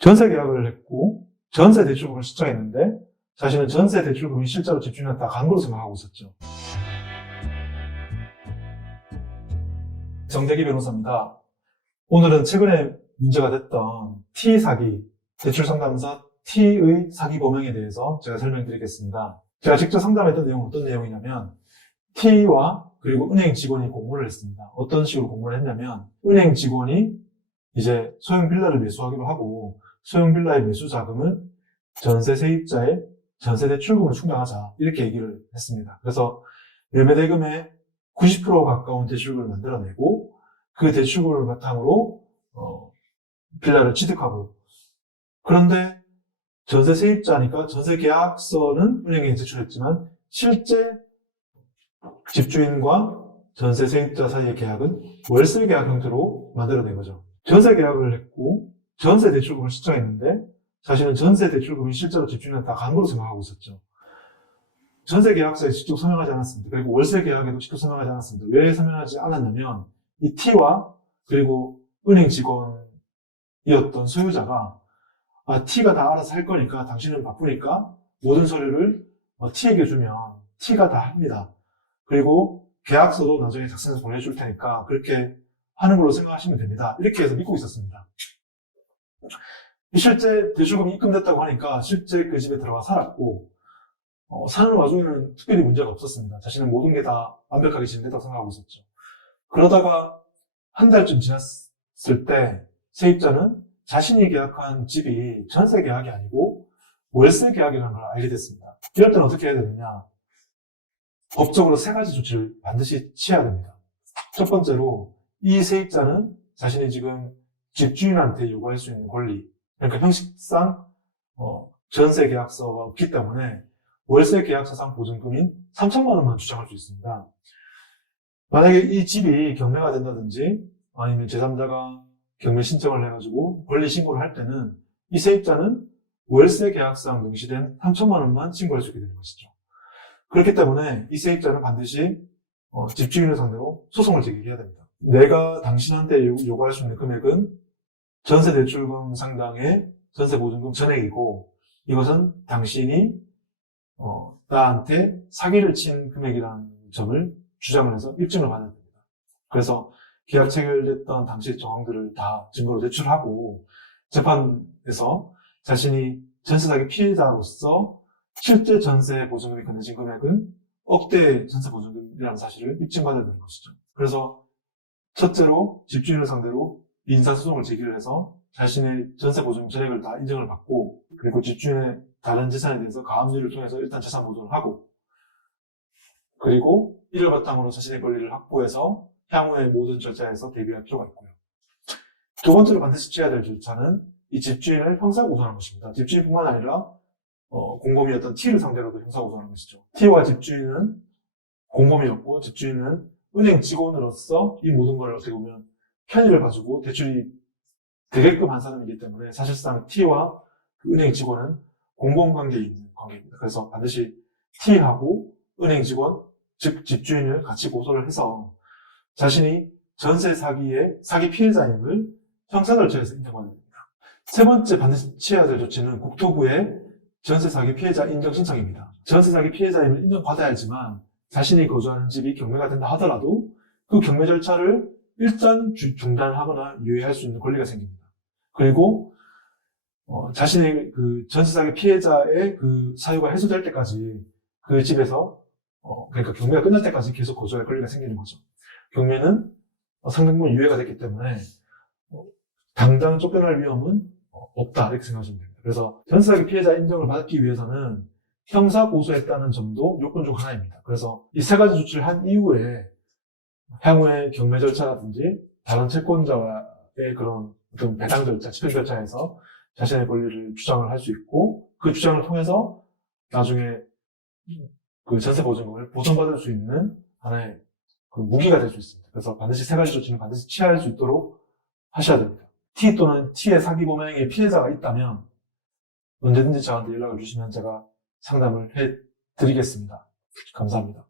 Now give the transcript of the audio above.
전세 계약을 했고 전세 대출금을 신청했는데 자신은 전세 대출금이 실제로 집주인한테 다 간 걸로 생각하고 있었죠. 정대기 변호사입니다. 오늘은 최근에 문제가 됐던 T 사기, 대출 상담사 T의 사기 범행에 대해서 제가 설명드리겠습니다. 제가 직접 상담했던 내용은 어떤 내용이냐면 T와 그리고 은행 직원이 공모를 했습니다. 어떤 식으로 공모를 했냐면 은행 직원이 이제 소형 빌라를 매수하기로 하고 소형 빌라의 매수 자금은 전세 세입자의 전세 대출금을 충당하자 이렇게 얘기를 했습니다. 그래서 매매 대금의 90% 가까운 대출금을 만들어내고 그 대출금을 바탕으로 빌라를 취득하고, 그런데 전세 세입자니까 전세 계약서는 은행에 제출했지만 실제 집주인과 전세 세입자 사이의 계약은 월세 계약 형태로 만들어낸 거죠. 전세 계약을 했고 전세 대출금을 신청했는데 자신은 전세 대출금이 실제로 집주인한테 다 간 걸로 생각하고 있었죠. 전세 계약서에 직접 서명하지 않았습니다. 그리고 월세 계약에도 직접 서명하지 않았습니다. 왜 서명하지 않았냐면 이 T와 그리고 은행 직원이었던 소유자가 T가 다 알아서 할 거니까 당신은 바쁘니까 모든 서류를 T에게 주면 T가 다 합니다. 그리고 계약서도 나중에 작성해서 보내줄 테니까 그렇게 하는 걸로 생각하시면 됩니다. 이렇게 해서 믿고 있었습니다. 실제 대출금이 입금됐다고 하니까 실제 그 집에 들어가 살았고 사는 와중에는 특별히 문제가 없었습니다. 자신은 모든 게 다 완벽하게 진행됐다고 생각하고 있었죠. 그러다가 한 달쯤 지났을 때 세입자는 자신이 계약한 집이 전세 계약이 아니고 월세 계약이라는 걸 알게 됐습니다. 이럴 때는 어떻게 해야 되느냐? 법적으로 3가지 조치를 반드시 취해야 됩니다. 첫 번째로 이 세입자는 자신이 지금 집주인한테 요구할 수 있는 권리, 그러니까 형식상 전세 계약서가 없기 때문에 월세 계약서상 보증금인 3천만 원만 주장할 수 있습니다. 만약에 이 집이 경매가 된다든지 아니면 제3자가 경매 신청을 해가지고 권리 신고를 할 때는 이 세입자는 월세 계약상 명시된 3천만 원만 신고할 수 있게 되는 것이죠. 그렇기 때문에 이 세입자는 반드시 집주인을 상대로 소송을 제기해야 됩니다. 내가 당신한테 요구할 수 있는 금액은 전세 대출금 상당의 전세 보증금 전액이고 이것은 당신이 나한테 사기를 친 금액이라는 점을 주장을 해서 입증을 받아야 됩니다. 그래서 계약 체결됐던 당시의 정황들을 다 증거로 제출하고 재판에서 자신이 전세 사기 피해자로서 실제 전세 보증금이 건네진 금액은 억대 전세 보증금이라는 사실을 입증받아야 되는 것이죠. 그래서 첫째로 집주인을 상대로 민사소송을 제기를 해서 자신의 전세 보증금 전액을 다 인정을 받고, 그리고 집주인의 다른 재산에 대해서 가압류를 통해서 일단 재산 보존을 하고, 그리고 이를 바탕으로 자신의 권리를 확보해서 향후의 모든 절차에서 대비할 필요가 있고요. 두 번째로 반드시 취해야 될 절차는 이 집주인을 형사고소하는 것입니다. 집주인뿐만 아니라 공범이었던 T를 상대로도 형사고소하는 것이죠. T와 집주인은 공범이었고 집주인은 은행 직원으로서 이 모든 걸 어떻게 보면 편의를 봐주고 대출이 되게끔 한 사람이기 때문에 사실상 T와 그 은행 직원은 공범관계에 있는 관계입니다. 그래서 반드시 T하고 은행 직원, 즉 집주인을 같이 고소를 해서 자신이 전세 사기의 사기 피해자임을 형사 절차에서 인정받아야 됩니다. 세 번째 반드시 취해야 될 조치는 국토부의 전세 사기 피해자 인정 신청입니다. 전세 사기 피해자임을 인정받아야지만 자신이 거주하는 집이 경매가 된다 하더라도 그 경매 절차를 일단 중단하거나 유예할 수 있는 권리가 생깁니다. 그리고 자신의 그 전세 사기 피해자의 그 사유가 해소될 때까지 그 집에서 그러니까 경매가 끝날 때까지 계속 거주할 권리가 생기는 거죠. 경매는 상당 부분 유예가 됐기 때문에 당장 쫓겨날 위험은 없다 이렇게 생각하시면 됩니다. 그래서 전세 사기 피해자 인정을 받기 위해서는 형사 고소했다는 점도 요건 중 하나입니다. 그래서 이 3가지 조치를 한 이후에 향후의 경매 절차라든지 다른 채권자와의 그런 어떤 배당 절차, 집행 절차에서 자신의 권리를 주장을 할 수 있고 그 주장을 통해서 나중에 그 전세 보증금을 보전받을 수 있는 하나의 그 무기가 될 수 있습니다. 그래서 반드시 3가지 조치는 반드시 취할 수 있도록 하셔야 됩니다. T 또는 T의 사기 범행의 피해자가 있다면 언제든지 저한테 연락을 주시면 제가 상담을 해드리겠습니다. 감사합니다.